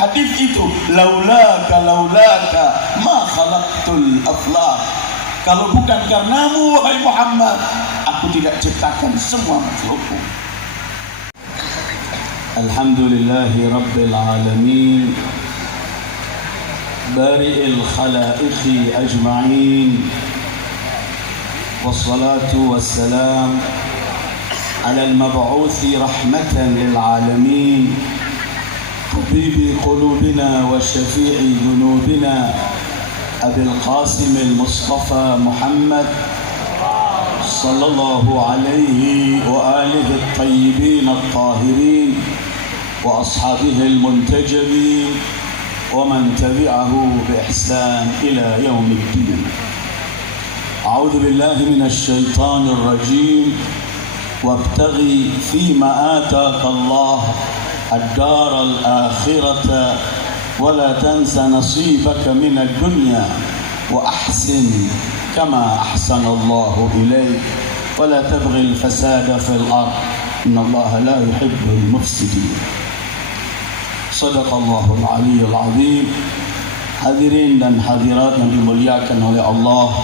hadis itu, laulaka ma khalaqtul aflaq. Kalau bukan karenamu wahai Muhammad, aku tidak ciptakan semua makhlukku. Alhamdulillahi rabbil alamin, bari'il khalaiqi ajma'in, wassalatu wassalam ala al-mab'uthi rahmatan lil alamin, tabibi qulubina wa syafi'i dhunubina, أبي القاسم المصطفى محمد صلى الله عليه وآله الطيبين الطاهرين وأصحابه المنتجبين ومن تبعه بإحسان إلى يوم الدين. أعوذ بالله من الشيطان الرجيم وابتغي فيما آتاك الله الدار الآخرة ولا تنس نصيبك من الدنيا وأحسن كما أحسن الله إليك ولا تبغي الفساد في الأرض إن الله لا يحب المفسدين. صدق الله العلي العظيم. Hadirin dan hadirat yang dimuliakan oleh Allah,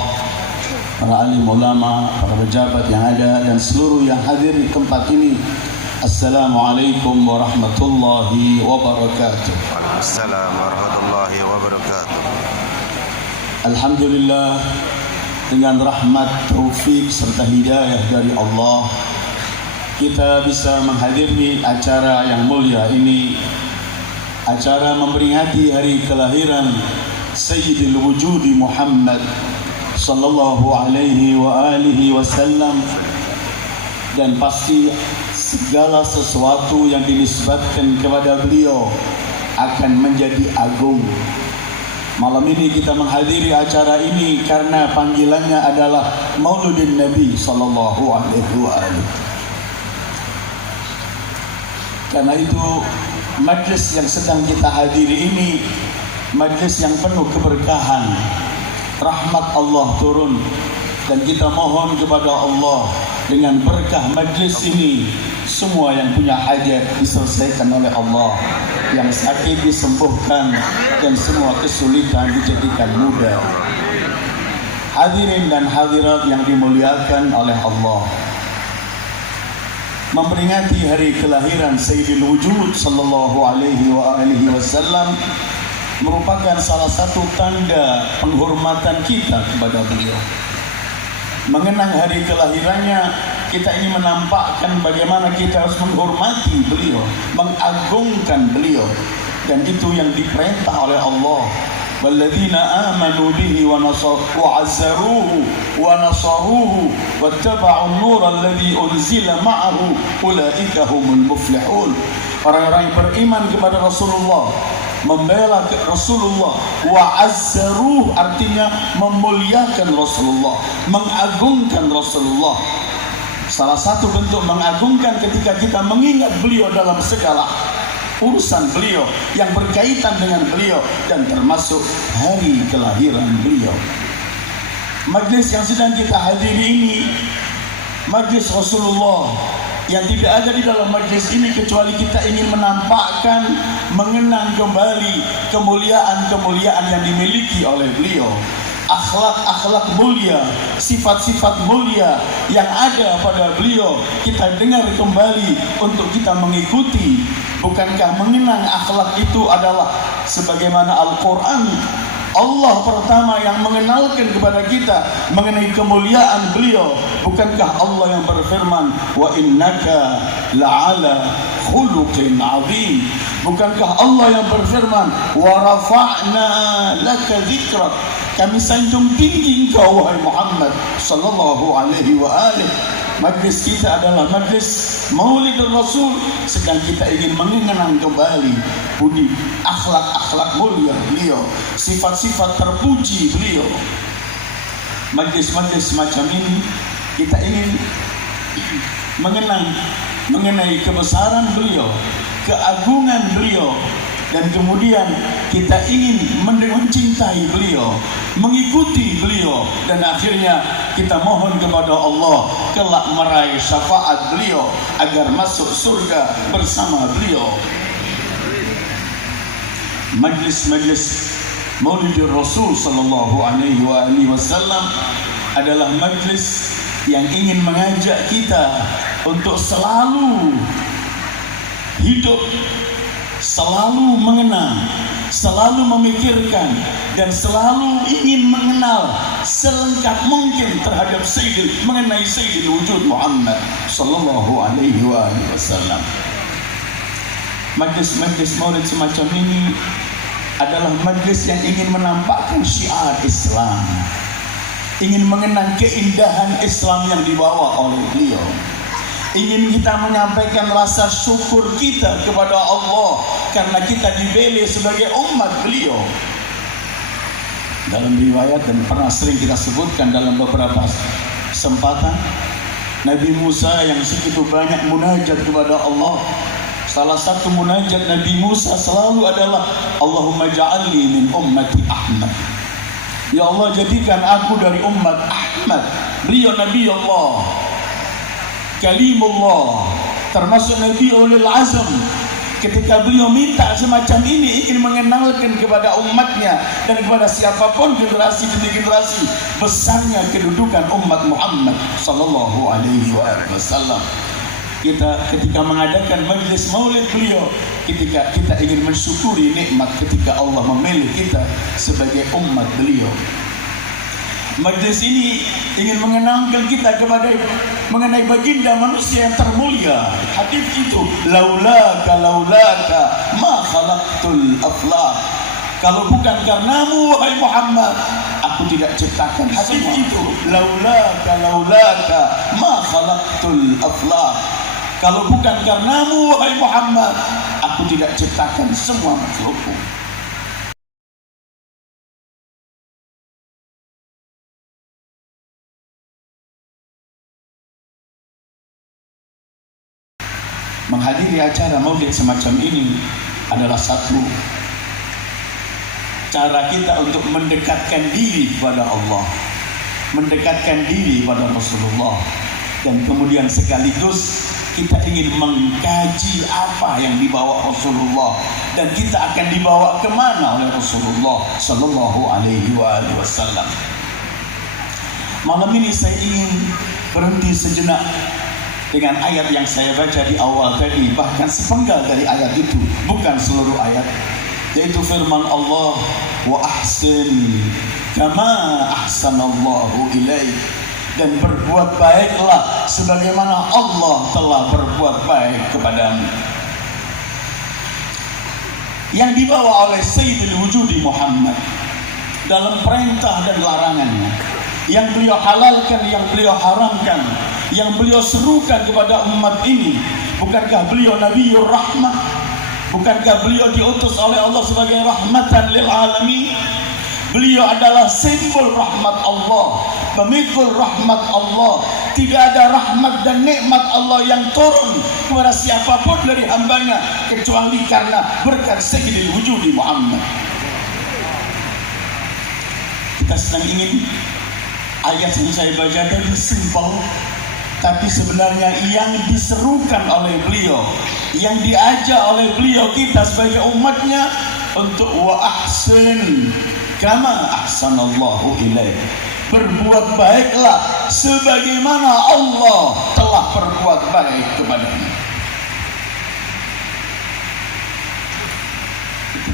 para alim ulama, para pejabat yang ada dan seluruh yang hadir di tempat ini, Assalamualaikum warahmatullahi wabarakatuh. Waalaikumsalam warahmatullahi wabarakatuh. Alhamdulillah, dengan rahmat, taufik serta hidayah dari Allah, kita bisa menghadiri acara yang mulia ini, acara memperingati hari kelahiran Sayyidil Wujudi Muhammad sallallahu alaihi wa alihi wasallam. Dan pasti segala sesuatu yang dinisbatkan kepada beliau akan menjadi agung. Malam ini kita menghadiri acara ini karena panggilannya adalah Mauludin Nabi sallallahu alaihi wasallam. Karena itu majlis yang sedang kita hadiri ini majlis yang penuh keberkahan. Rahmat Allah turun dan kita mohon kepada Allah dengan berkah majlis ini semua yang punya hajat diselesaikan oleh Allah, yang sakit disembuhkan dan semua kesulitan dijadikan mudah. Hadirin dan hadirat yang dimuliakan oleh Allah, memperingati hari kelahiran Sayyidil Wujud sallallahu alaihi wa alihi wasallam merupakan salah satu tanda penghormatan kita kepada beliau. Mengenang hari kelahirannya, kita ingin menampakkan bagaimana kita harus menghormati beliau, mengagungkan beliau, dan itu yang diperintah oleh Allah. Walladzina amanu bihi wa azzaruhu wa nasaruhu wattaba'un nura alladzi unzila ma'ahu ulaika humul muflihun. Orang-orang yang beriman kepada Rasulullah, membela Rasulullah, wa azzaruh artinya memuliakan Rasulullah, mengagungkan Rasulullah. Salah satu bentuk mengagungkan ketika kita mengingat beliau dalam segala urusan beliau yang berkaitan dengan beliau dan termasuk hari kelahiran beliau. Majlis yang sedang kita hadiri ini majlis Rasulullah, yang tidak ada di dalam majlis ini kecuali kita ingin menampakkan, mengenang kembali kemuliaan-kemuliaan yang dimiliki oleh beliau, akhlak-akhlak mulia, sifat-sifat mulia yang ada pada beliau. Kita dengar kembali untuk kita mengikuti. Bukankah mengenang akhlak itu adalah sebagaimana Al-Quran, Allah pertama yang mengenalkan kepada kita mengenai kemuliaan beliau. Bukankah Allah yang berfirman, wa innaka la'ala khuluqin azim. Bukankah Allah yang berfirman, wa rafa'na laka dzikrak, kami sanjung tinggi engkau wahai Muhammad sallallahu alaihi wa alihi. Majlis kita adalah majlis Maulid Rasul, sedang kita ingin mengenang kembali budi akhlak-akhlak mulia beliau, sifat-sifat terpuji beliau. Majlis-majlis semacam ini kita ingin mengenang mengenai kebesaran beliau, keagungan beliau, dan kemudian kita ingin mencintai beliau, mengikuti beliau, dan akhirnya kita mohon kepada Allah kelak meraih syafaat beliau agar masuk surga bersama beliau. majlis-majlis Maulidur Rasul sallallahu alaihi wasallam adalah majlis yang ingin mengajak kita untuk selalu hidup, selalu mengenang, selalu memikirkan, dan selalu ingin mengenal selengkap mungkin terhadap mengenai Sayyidil Wujud Muhammad sallallahu alaihi wasallam. Majlis-majlis maulid semacam ini adalah majlis yang ingin menampakkan syiar Islam, ingin mengenang keindahan Islam yang dibawa oleh beliau, ingin kita menyampaikan rasa syukur kita kepada Allah karena kita dipilih sebagai umat beliau. Dalam riwayat dan pernah sering kita sebutkan dalam beberapa kesempatan, Nabi Musa yang segitu banyak munajat kepada Allah, salah satu munajat Nabi Musa selalu adalah Allahumma ja'alni min ummati Ahmad. Ya Allah, jadikan aku dari umat Ahmad. Beliau Nabi Allah, Kalimullah, termasuk Nabi Ulil Azm. Ketika beliau minta semacam ini, ingin mengenalkan kepada umatnya dan kepada siapapun generasi demi generasi besarnya kedudukan umat Muhammad sallallahu alaihi wasallam. Kita ketika mengadakan majlis maulid beliau, ketika kita ingin mensyukuri nikmat ketika Allah memilih kita sebagai umat beliau. Majlis ini ingin mengenangkan kita kepada mengenai baginda manusia yang termulia. Hadis itu, laulaka ma khalaqtul aflaq. Kalau bukan karenamu wahai Muhammad, aku tidak ciptakan. Hadis itu, laulaka ma khalaqtul aflaq. Kalau bukan karenamu wahai Muhammad, aku tidak ciptakan semua makhlukku. Menghadiri acara maulid semacam ini adalah satu cara kita untuk mendekatkan diri kepada Allah, mendekatkan diri pada Rasulullah, dan kemudian sekaligus kita ingin mengkaji apa yang dibawa Rasulullah dan kita akan dibawa kemana oleh Rasulullah sallallahu alaihi wasallam. Malam ini saya ingin berhenti sejenak dengan ayat yang saya baca di awal tadi, bahkan sepenggal dari ayat itu, bukan seluruh ayat, yaitu firman Allah, wa ahsin kama ahsanallahu ilaik, dan berbuat baiklah sebagaimana Allah telah berbuat baik kepadamu. Yang dibawa oleh Sayyidil Wujudi Muhammad dalam perintah dan larangannya, yang beliau halalkan, yang beliau haramkan, yang beliau serukan kepada umat ini. Bukankah beliau Nabiur Rahmah? Bukankah beliau diutus oleh Allah sebagai rahmatan lil alamin? Beliau adalah simbol rahmat Allah, pemikul rahmat Allah. Tidak ada rahmat dan nikmat Allah yang turun kepada siapapun dari hambanya kecuali karena berkat Sayyidil Wujudi Muhammad. Kita sedang ingin ayat yang saya baca tadi simpel, tapi sebenarnya yang diserukan oleh beliau, yang diajak oleh beliau kita sebagai umatnya untuk wa ahsin kama ahsanallahu ilaik, berbuat baiklah sebagaimana Allah telah berbuat baik kepadamu.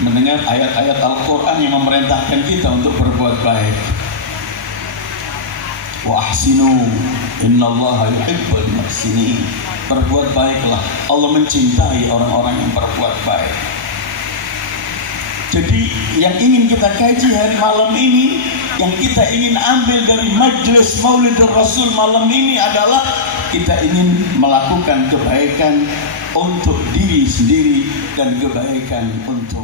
Mendengar ayat-ayat Al-Quran yang memerintahkan kita untuk berbuat baik. Wa ahsinu innallaha yuhibbul muhsinin, berbuat baiklah, Allah mencintai orang-orang yang berbuat baik. Jadi yang ingin kita kaji hari malam ini, yang kita ingin ambil dari majlis Maulidur Rasul malam ini adalah kita ingin melakukan kebaikan untuk diri sendiri dan kebaikan untuk